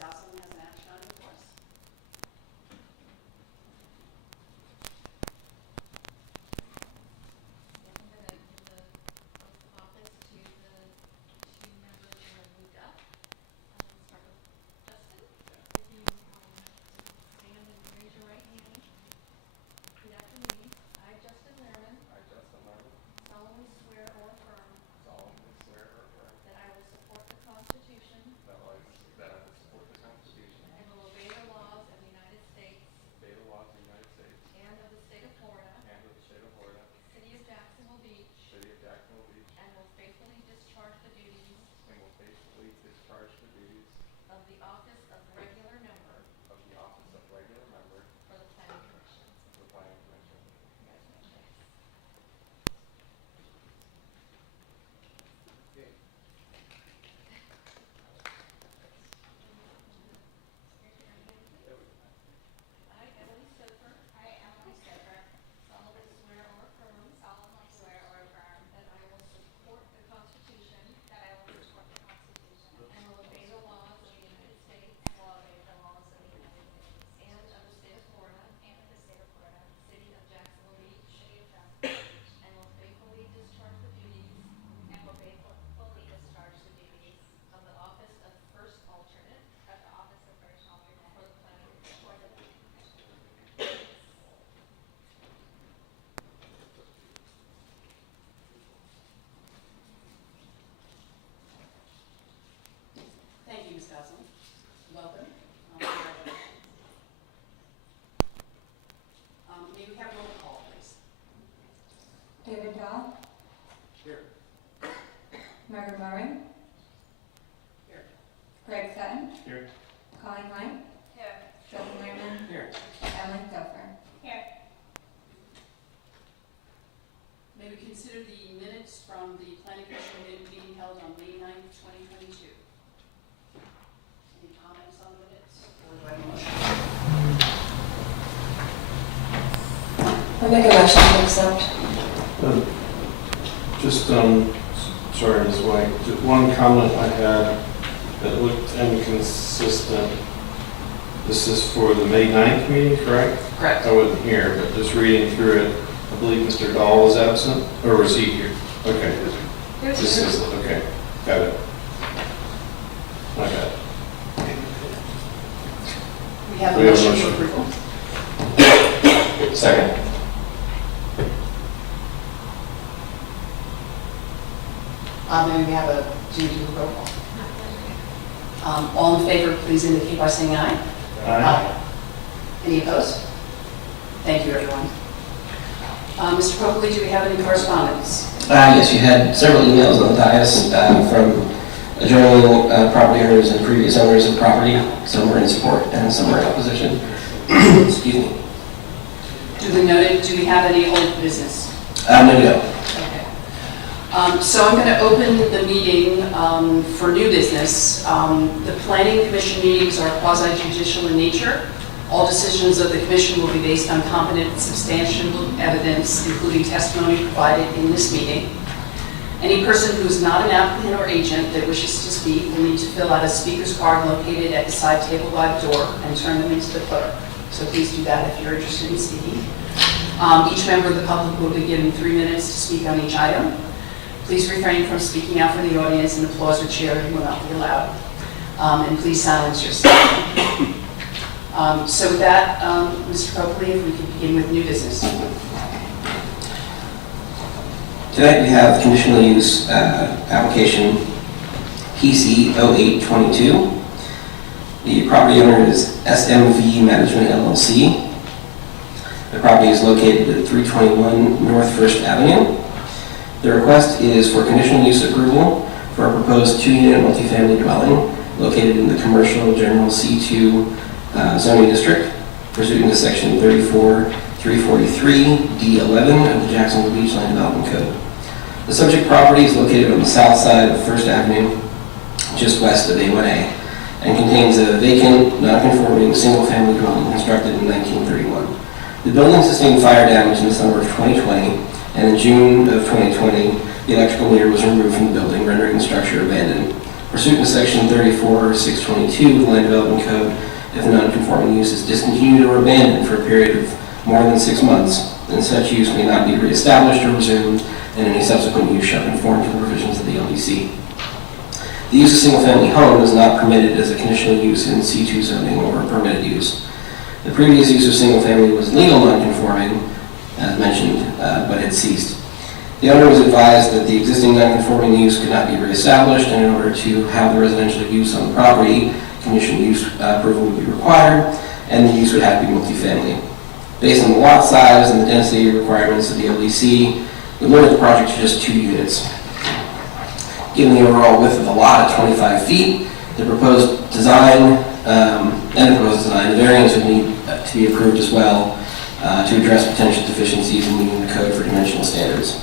Gosselin has an action item for us. I'm going to give the oath of office to the two members who have moved up. Start with Justin. If you stand and raise your right hand. Repeat after me. I, Justin Lehrman, solemnly swear or affirm that I will support the Constitution and will obey the laws of the United States and of the state of Florida, city of Jacksonville Beach, and will faithfully discharge the duties of the office of regular member for the Planning Commission. Congratulations. I, Emily Stouffer, solemnly swear or affirm that I will support the Constitution and will obey the laws of the United States and of the state of Florida, city of Jacksonville Beach, and will faithfully discharge the duties of the office of first alternate for the Planning Commission. Thank you, Ms. Gosselin. Welcome. Congratulations. May we have roll call, please? David Dahl. Here. Margaret Murray. Here. Greg Sutton. Here. Colleen White. Justin Lehrman. Here. Emily Stouffer. May we consider the minutes from the Planning Commission meeting held on May 9th, 2022? Any comments on the minutes? Or do I have a motion? I make a motion to accept. Sorry, Ms. White, just one comment I had that looked inconsistent. This is for the May 9th meeting, correct? Correct. I wasn't here, but just reading through it, I believe Mr. Dahl was absent, or was he here? Okay. This is, okay, got it. I got it. We have a We have a motion motion. for approval. Second. May we have a roll call? All in favor, please indicate by saying aye. Any opposed? Thank you, everyone. Mr. Coakley, do we have any correspondence? Yes, you had several emails on the dais from adjoining property owners and previous owners of property. Some were in support and some were in opposition. Excuse me. Duly noted. Do we have any old business? No. Okay. So I'm going to open the meeting for new business. The Planning Commission meetings are quasi-judicial in nature. All decisions of the Commission will be based on competent, substantial evidence, including testimony provided in this meeting. Any person who is not an applicant or agent that wishes to speak will need to fill out a speaker's card located at the side table by the door and turn them into the clerk. So please do that if you're interested in speaking. Each member of the public will be given 3 minutes to speak on each item. Please refrain from speaking out for the audience, and applause or cheering will not be allowed. And please silence yourself. So with that, Mr. Coakley, if we could begin with new business. Tonight we have conditional use application PC 0822. The property owner is SMV Management LLC. The property is located at 321 North First Avenue. The request is for conditional use approval for a proposed 2-unit multifamily dwelling located in the commercial general C2 zoning district, pursuant to section 34-343-D11 of the Jacksonville Beach Land Development Code. The subject property is located on the south side of First Avenue, just west of A1A, and contains a vacant, non-conforming single-family dwelling constructed in 1931. The building sustained fire damage in the summer of 2020, and in June of 2020, the electrical meter was removed from the building, rendering the structure abandoned. Pursuant to Section 34-622 of the Land Development Code, if a non-conforming use is discontinued or abandoned for a period of more than 6 months, then such use may not be reestablished or resumed, and any subsequent use shall conform to the provisions of the LDC. The use of single-family home is not permitted as a conditional use in C2 zoning or a permitted use. The previous use of single-family was legal non-conforming, as mentioned, but had ceased. The owner was advised that the existing non-conforming use could not be reestablished, and in order to have the residential use on the property, conditional use approval would be required, and the use would have to be multifamily. Based on the lot size and the density requirements of the LDC, we limited the project to just 2 units. Given the overall width of the lot at 25 feet, the proposed design, the variance would need to be approved as well to address potential deficiencies in meeting the code for dimensional standards.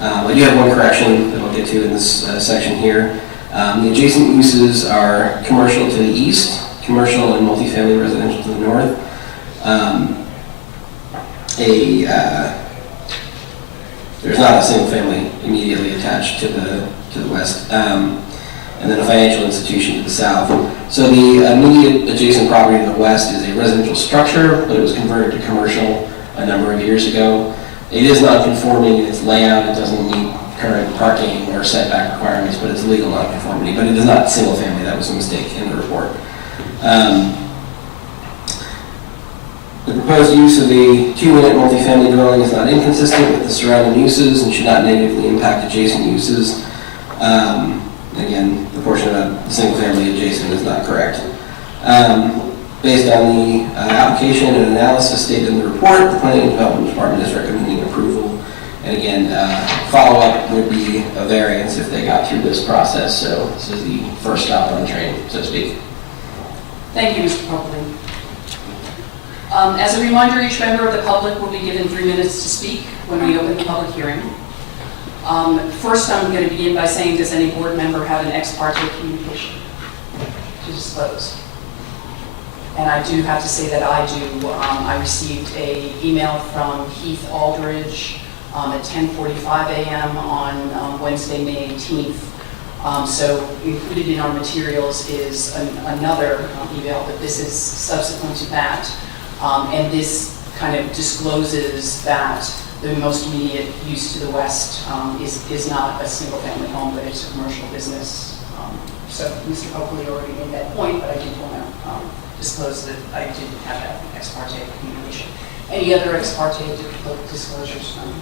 I do have one correction that I'll get to in this section here. The adjacent uses are commercial to the east, commercial and multifamily residential to the north. There's not a single family immediately attached to the west, and then a financial institution to the south. So the immediate adjacent property to the west is a residential structure, but it was converted to commercial a number of years ago. It is not conforming in its layout. It doesn't meet current parking or setback requirements, but it's legal nonconformity. But it is not single family. That was a mistake in the report. The proposed use of a 2-unit multifamily dwelling is not inconsistent with the surrounding uses and should not negatively impact adjacent uses. Again, the portion about the single family adjacent is not correct. Based on the application and analysis stated in the report, the Planning and Development Department is recommending approval. And again, follow-up would be a variance if they got through this process. So this is the first stop on the train, so to speak. Thank you, Mr. Copeland. As a reminder, each member of the public will be given 3 minutes to speak when we open the public hearing. First, I'm going to begin by saying, does any board member have an ex parte communication to disclose? And I do have to say that I do. I received an email from Heath Aldridge at 10:45 a.m. on Wednesday, May 18th. So included in our materials is another email, but this is subsequent to that. And this kind of discloses that the most immediate use to the west is not a single-family home, but it's a commercial business. So Mr. Oakley already made that point, but I did want to disclose that I did have that ex parte communication. Any other ex parte disclosures from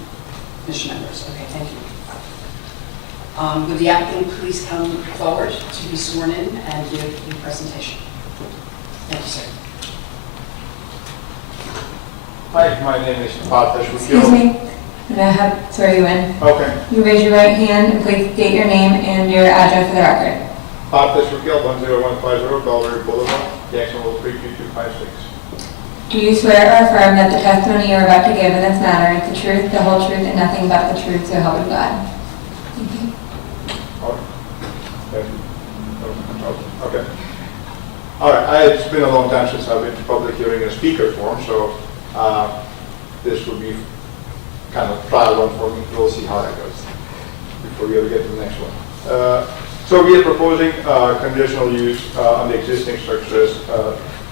commission members? Okay, thank you. Would the applicant please come forward to be sworn in and give the presentation? Thank you, sir. Hi, my name is Partha Excuse Shukil. me, I'm gonna have swear you in. Okay. You raise your right hand and please state your name and your address for the record. Partha Shukil, 10150 Dollar Boulevard, Jacksonville 32256. Do you swear or affirm that the testimony you are about to give in this matter is the truth, the whole truth, and nothing but the truth, so help you God? Thank you. Okay. All right, it's been a long time since I've been to public hearing in speaker form, so this will be kind of trial run for me. We'll see how that goes before we ever get to the next one. So we are proposing conditional use on the existing structures.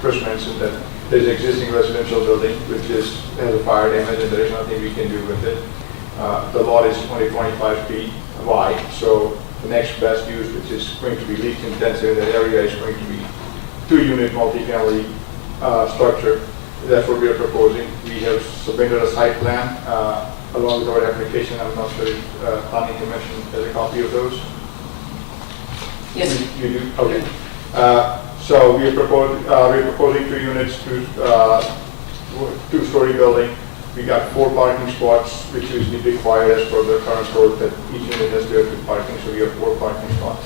Chris mentioned that there's an existing residential building which has a fire damage and there is nothing we can do with it. The lot is only 25 feet wide, so the next best use, which is going to be least intensive in that area, is going to be 2-unit multifamily structure. That's what we are proposing. We have submitted a site plan along with our application. I'm not sure if Planning Commission has a copy of those. Yes. You do? Okay. So we are proposing 2 units, 2-story building. We got 4 parking spots, which is required as per the current code that each unit has to have 2 parking, so we have 4 parking spots.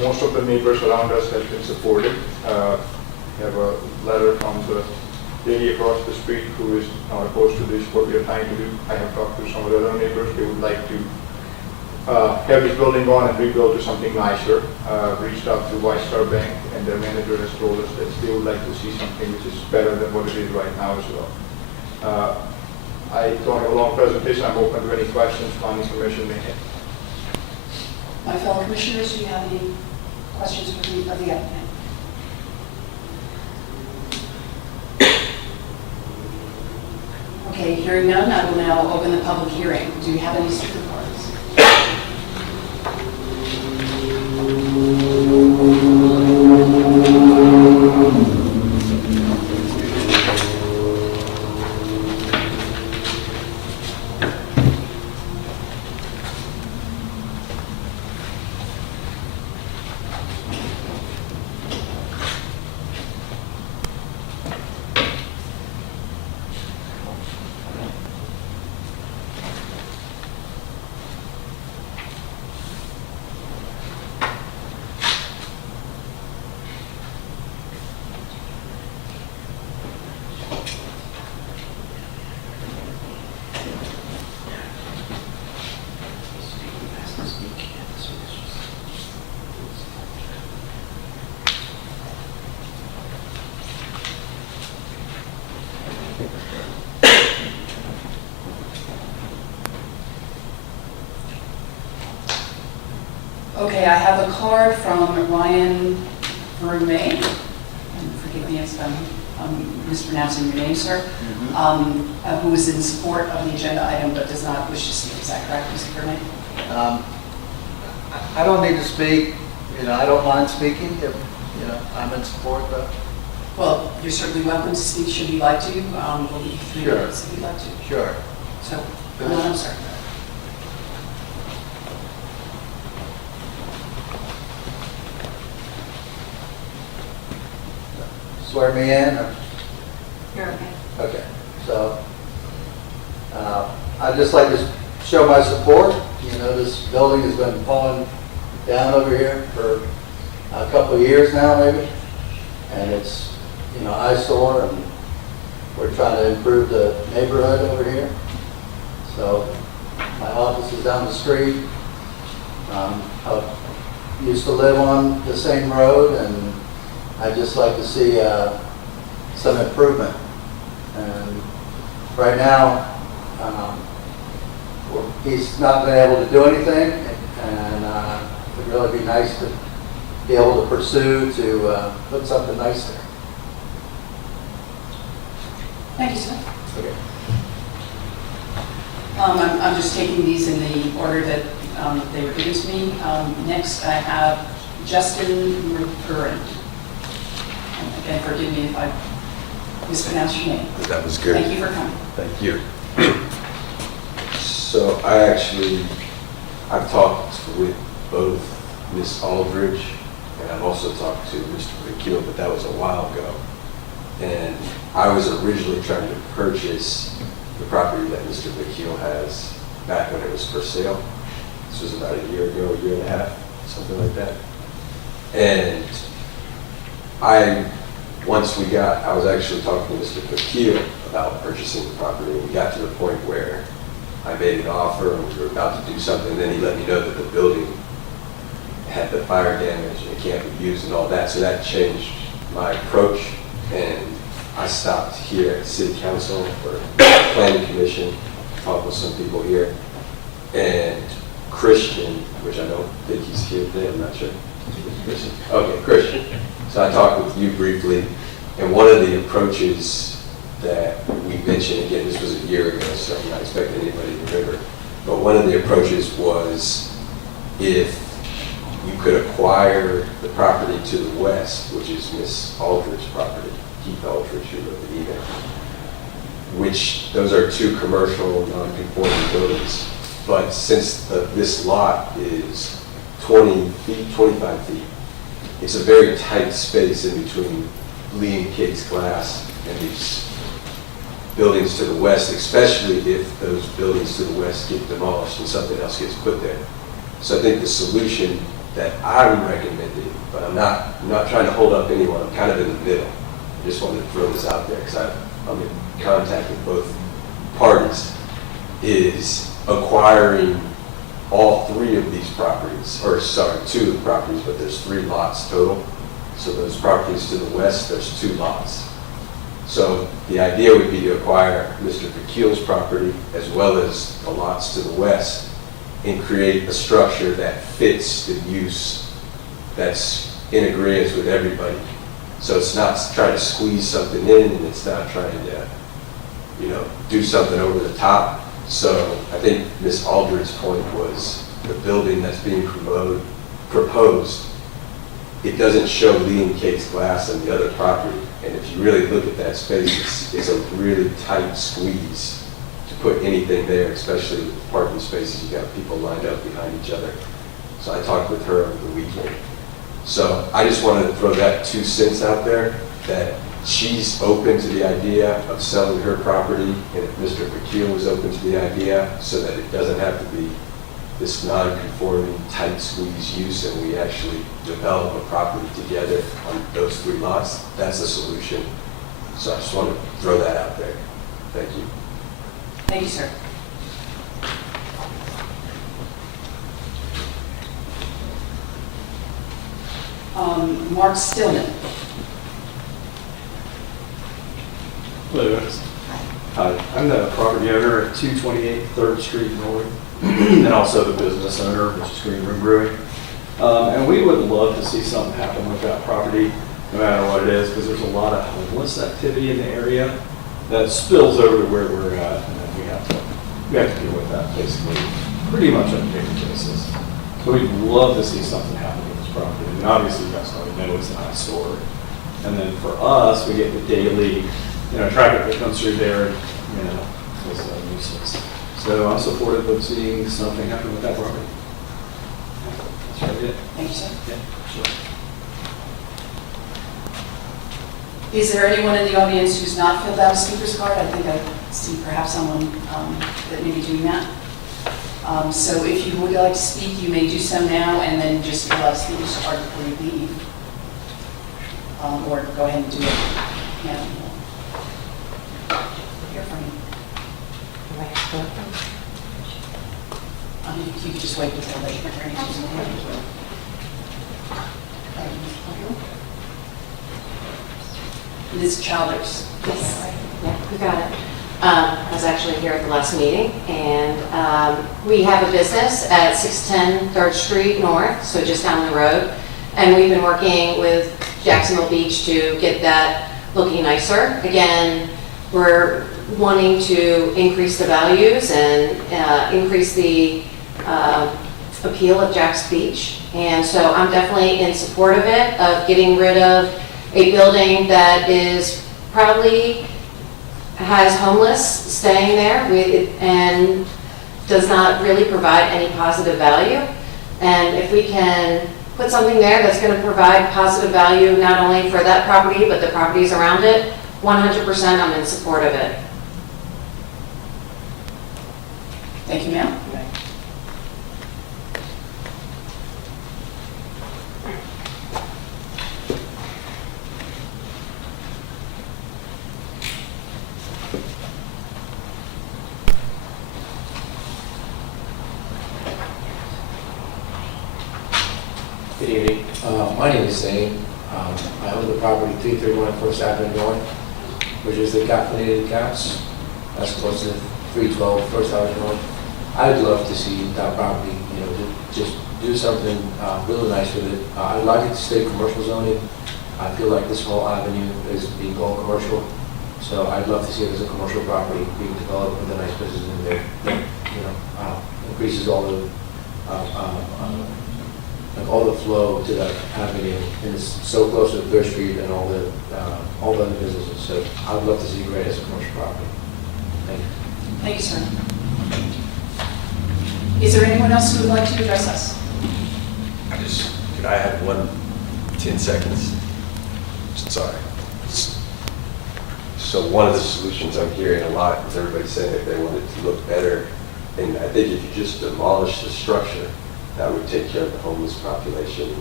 Most of the neighbors around us have been supportive. We have a letter from the lady across the street who is not opposed to this, what we are trying to do. I have talked to some of the other neighbors. They would like to have this building gone and rebuild to something nicer. Reached out to White Star Bank, and their manager has told us that they would like to see something which is better than what it is right now as well. I don't have a long presentation. I'm open to any questions Planning Commission may have. My fellow commissioners, do you have any questions for me of the applicant? Okay, hearing none, I will now open the public hearing. Do you have any speaker cards? Okay, I have a card from Ryan Vermey, and forgive me if I'm mispronouncing your name, sir, who is in support of the agenda item but does not wish to speak. Is that correct, Mr. Vermey? I don't need to speak, I don't mind speaking if, I'm in support, but Well, you're certainly welcome to speak should you like to. We'll give you 3 Sure. minutes if you'd like to. sure. So, go on, I'm sorry. Swear me in, or? You're okay. Okay, so, I'd just like to show my support. This building has been falling down over here for a couple of years now, maybe. And it's, eyesore, and we're trying to improve the neighborhood over here. So, my office is down the street. I used to live on the same road, and I'd just like to see some improvement. And right now, he's not been able to do anything, and it'd really be nice to be able to pursue to put something nice there. Thank you, sir. Okay. I'm just taking these in the order that they were given to me. Next, I have Justin McGurran. And again, forgive me if I mispronounced your name. That was good. Thank you for coming. Thank you. So I've talked with both Ms. Aldridge and I've also talked to Mr. McKeel, but that was a while ago. And I was originally trying to purchase the property that Mr. McKeel has back when it was for sale. This was about a year ago, a year and a half, something like that. And I was actually talking to Mr. McKeel about purchasing the property, and we got to the point where I made an offer and we were about to do something, and then he let me know that the building had the fire damage and it can't be used and all that, so that changed my approach, and I stopped here at City Council or Planning Commission, talked with some people here, and Christian, which I don't think he's here today, I'm not sure. Christian. Okay, Christian. So I talked with you briefly, and one of the approaches that we mentioned, again, this was a year ago, so I'm not expecting anybody to remember, but one of the approaches was if you could acquire the property to the west, which is Miss Aldridge's property, Keith Aldridge, who wrote the email, which those are 2 commercial non-conforming buildings, but since this lot is 20 feet, 25 feet, it's a very tight space in between Lee and Kate's Glass and these buildings to the west, especially if those buildings to the west get demolished and something else gets put there. So I think the solution that I'm recommending, but I'm not trying to hold up anyone, I'm kind of in the middle. I just wanted to throw this out there because I'm in contact with both parties, is acquiring all 3 of these properties, or sorry, 2 of the properties, but there's 3 lots total. So those properties to the west, there's 2 lots. So the idea would be to acquire Mr. McKeel's property as well as the lots to the west and create a structure that fits the use that's in agreement with everybody. So it's not trying to squeeze something in, and it's not trying to, do something over the top. So I think Ms. Aldridge's point was the building that's being proposed, it doesn't show Lee and Kate's glass on the other property. And if you really look at that space, it's a really tight squeeze to put anything there, especially with parking spaces. You got people lined up behind each other. So I talked with her over the weekend. So I just wanted to throw that 2 cents out there, that she's open to the idea of selling her property, and if Mr. McKeel was open to the idea, so that it doesn't have to be this non-conforming tight squeeze use, and we actually develop a property together on those 3 lots, that's a solution. So I just want to throw that out there. Thank you. Thank you, sir. Mark Stillman. Hello. Hi, I'm the property owner at 228 3rd Street North, and also the business owner, which is Green Room Brewing. And we would love to see something happen with that property, no matter what it is, because there's a lot of homeless activity in the area that spills over to where we're at, and then we have to deal with that basically pretty much on a daily basis. So we'd love to see something happen with this property. And obviously, you guys already know it's an eyesore. And then for us, we get the daily, traffic that comes through there, it's a nuisance. So I'm supportive of seeing something happen with that property. That's really it. Thank you, sir. Yeah, sure. Is there anyone in the audience who's not filled out a speaker's card? I think I see perhaps someone that may be doing that. So if you would like to speak, you may do so now, and then just fill out a speaker's card before you leave. Or go ahead and do it. Yeah. Hear from you. You could just wait until they bring it. Ms. Childers. Yes, yeah, we got it. I was actually here at the last meeting, and we have a business at 610 3rd Street North, so just down the road. And we've been working with Jacksonville Beach to get that looking nicer. Again, we're wanting to increase the values and increase the appeal of Jack's Beach. And so I'm definitely in support of it, of getting rid of a building that is probably has homeless staying there and does not really provide any positive value. And if we can put something there that's going to provide positive value not only for that property but the properties around it, 100% I'm in support of it. Thank you, ma'am. Good evening. My name is Zane. I own the property 331 First Avenue North, which is the caffeinated gas. That's close to 312 First Avenue North. I'd love to see that property, just do something really nice with it. I'd like it to stay commercial zoning. I feel like this whole avenue is being all commercial, so I'd love to see it as a commercial property being developed with a nice business in there. That, increases all the all the flow to that avenue, and it's so close to 3rd Street and all the other businesses. So I'd love to see it as a commercial property. Thank you. Thank you, sir. Is there anyone else who would like to address us? Could I have 10 seconds? Sorry. So one of the solutions I'm hearing a lot is everybody saying that they want it to look better. And I think if you just demolish the structure, that would take care of the homeless population.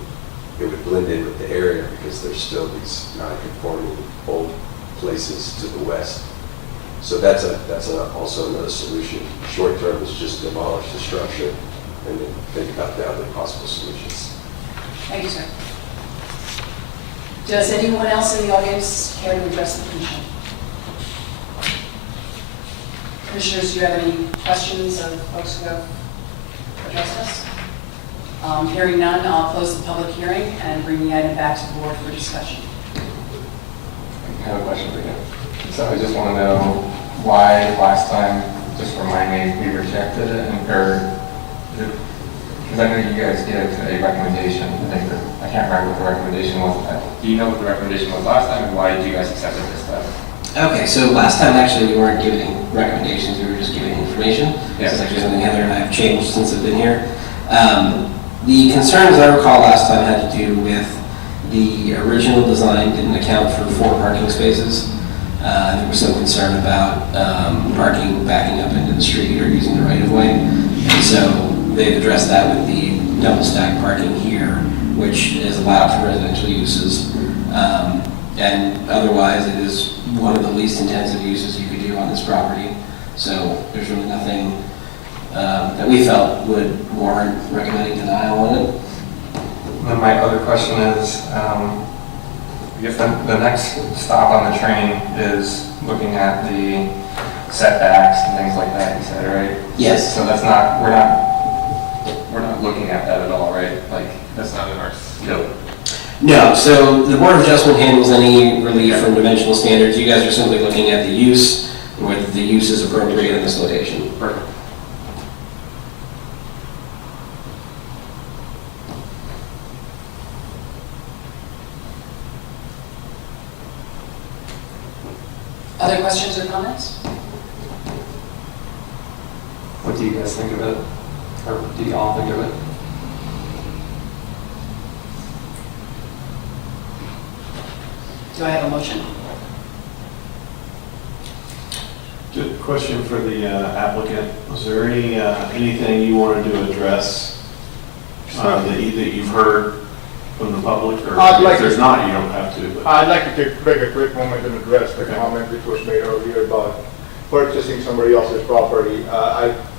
It would blend in with the area because there's still these non-conforming old places to the west. So that's also another solution. Short term is just demolish the structure and then think about the other possible solutions. Thank you, sir. Does anyone else in the audience care to address the commission? Commissioners, do you have any questions of folks who have address this? Hearing none, I'll close the public hearing and bring the item back to the board for discussion. I have a question for you. So I just want to know why last time, just remind me, we rejected it, because I know you guys gave a recommendation. I can't remember what the recommendation was. Do you know what the recommendation was last time, and why did you guys accept it this time? Okay, so last time actually we weren't giving recommendations, we were just giving information. Yes. This is actually something Heather and I have changed since I've been here. The concerns I recall last time had to do with the original design didn't account for 4 parking spaces. There was some concern about parking backing up into the street or using the right of way. And so they've addressed that with the double stack parking here, which is allowed for residential uses. And otherwise, it is one of the least intensive uses you could do on this property. So there's really nothing that we felt would warrant recommending denial on it. Then my other question is, I guess the next stop on the train is looking at the setbacks and things like that, you said, right? Yes. So that's not, we're not looking at that at all, right? Like, that's not in our scope. No, so the Board of Adjustment handles any relief from dimensional standards. You guys are simply looking at the use, and whether the use is appropriate in this location. Perfect. Other questions or comments? What do you guys think of it? Or do you all think of it? Do I have a motion? Just a question for the applicant. Was there anything you wanted to address that you've heard from the public? Or I'd like if there's to- not, you don't have to. But I'd like to take a quick moment and address the Okay. comment which was made earlier about purchasing somebody else's property.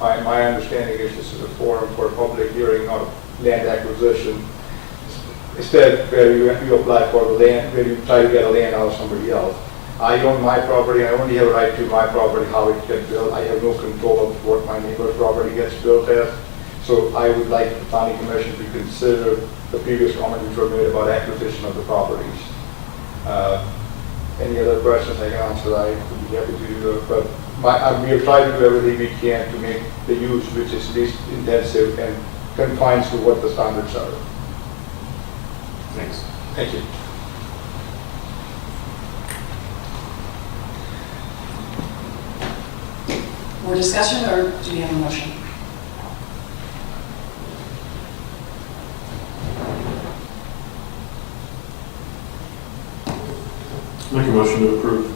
My understanding is this is a forum for a public hearing, not a land acquisition. Instead, where you apply for the land, where you try to get a land out of somebody else. I own my property, I only have a right to my property, how it gets built. I have no control of what my neighbor's property gets built as. So I would like the planning commission to consider the previous comment which were made about acquisition of the properties. Any other questions I can answer, I would be happy to do that. But we have tried to do everything we can to make the use which is least intensive and confines to what the standards are. thanks. Thank you. More discussion, or do we have a motion? Make a motion to approve.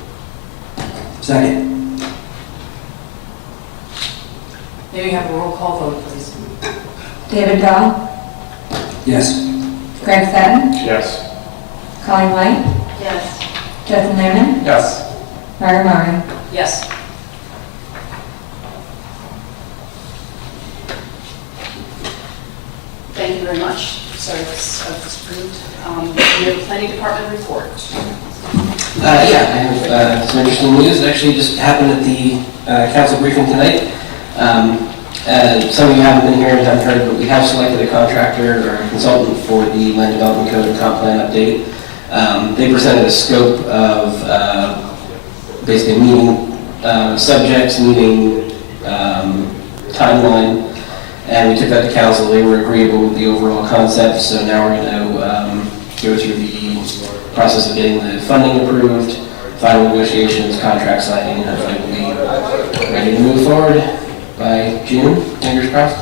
Second. May we have a roll call vote, please? David Dahl, Yes. Greg Sutton, Yes. Colleen White, Yes. Justin Lehrman, Yes. Margaret Morgan. Yes. Thank you very much. So it's approved. We have a planning department report. Yeah, I have some interesting news. It actually just happened at the council briefing tonight. Some of you haven't been here and haven't heard, but we have selected a contractor or a consultant for the land development code and comp plan update. They presented a scope of basically meeting subjects, meeting timeline, and we took that to council. They were agreeable with the overall concept, so now we're going to go through the process of getting the funding approved, final negotiations, contract signing, and hopefully we'll be ready to move forward by June, fingers crossed,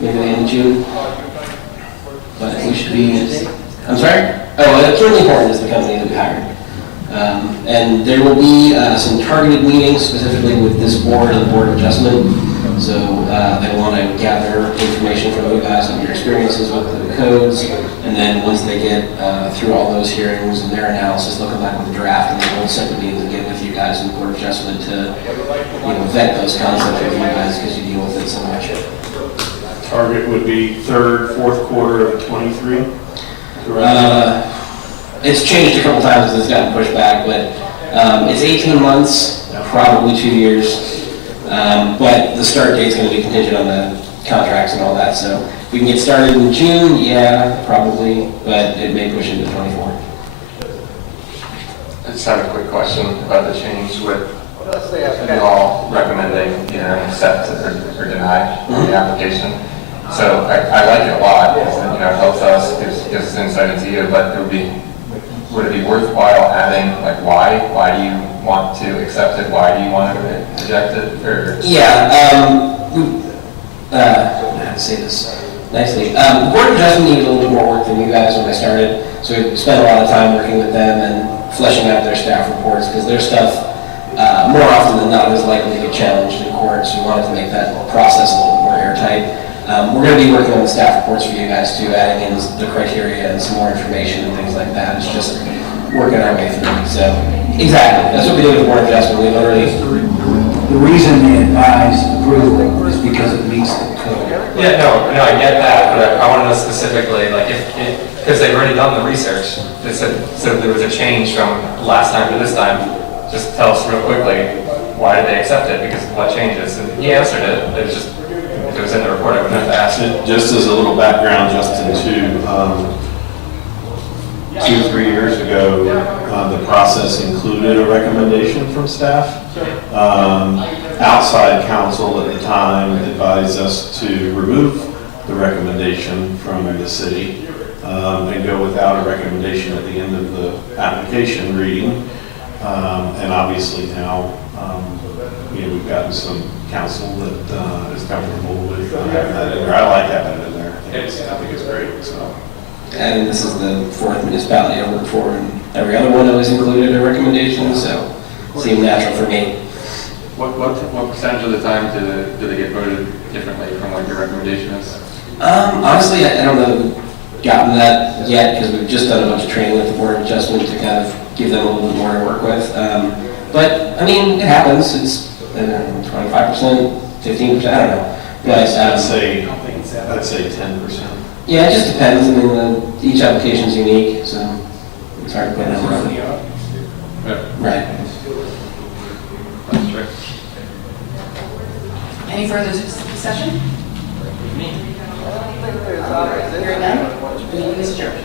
maybe the end of June. But we should be, I'm sorry? Oh, Kidney Horton is the company that we hired. And there will be some targeted meetings specifically with this board and the Board of Adjustment. So they want to gather information from you guys on your experiences with the codes. And then once they get through all those hearings and their analysis, they'll come back with a draft and then we'll set the meetings again with you guys and the Board of Adjustment to vet those concepts with you guys because you deal with it so much. Target would be third, fourth quarter of '23. It's changed a couple times as it's gotten pushed back, but it's 18 months, probably 2 years. But the start date's going to be contingent on the contracts and all that, so if we can get started in June, yeah, probably, but it may push into 24. I just have a quick question about the change with you all recommending either accept or deny the application. So I like it a lot, because it, it helps us, gives us insight into you, but would it be worthwhile adding, like, why? Why do you want to accept it? Why do you want to reject it? Or Yeah, how to say this nicely. The Board of Adjustment needed a little bit more work than you guys when I started, so we spent a lot of time working with them and fleshing out their staff reports, because their stuff, more often than not, is likely to get challenged in court, so we wanted to make that process a little bit more airtight. We're going to be working on the staff reports for you guys too, adding in the criteria and some more information and things like that. It's just working our way through. So, exactly, that's what we did with Board of Adjustment. We literally. The reason they advise approval is because it meets the code. yeah, no, I get that, but I want to know specifically, like, because they've already done the research. They said so there was a change from last time to this time. Just tell us real quickly, why did they accept it? Because of what changes? And he answered it. It was just, if it was in the report, I wouldn't have to ask it. Just as a little background, Justin, too, 2 or 3 years ago, the process included a recommendation from staff. Outside counsel at the time advised us to remove the recommendation from the city and go without a recommendation at the end of the application reading. And obviously now, we've gotten some counsel that is comfortable with having that in there. I like having it in there. I think it's great, so. And this is the fourth municipality I work for, and every other one always included a recommendation, so it seemed natural for me. What percentage of the time do they get voted differently from what your recommendation is? Honestly, I don't know that we've gotten that yet, because we've just done a bunch of training with the Board of Adjustment to kind of give them a little bit more to work with. But, I mean, it happens. It's 25%, 15%, I don't know. But, I'd say 10%. yeah, it just depends. I mean, each application is unique, so it's hard to put a number on it. Right. That's true. Any further discussion? Hearing none, the meeting is adjourned.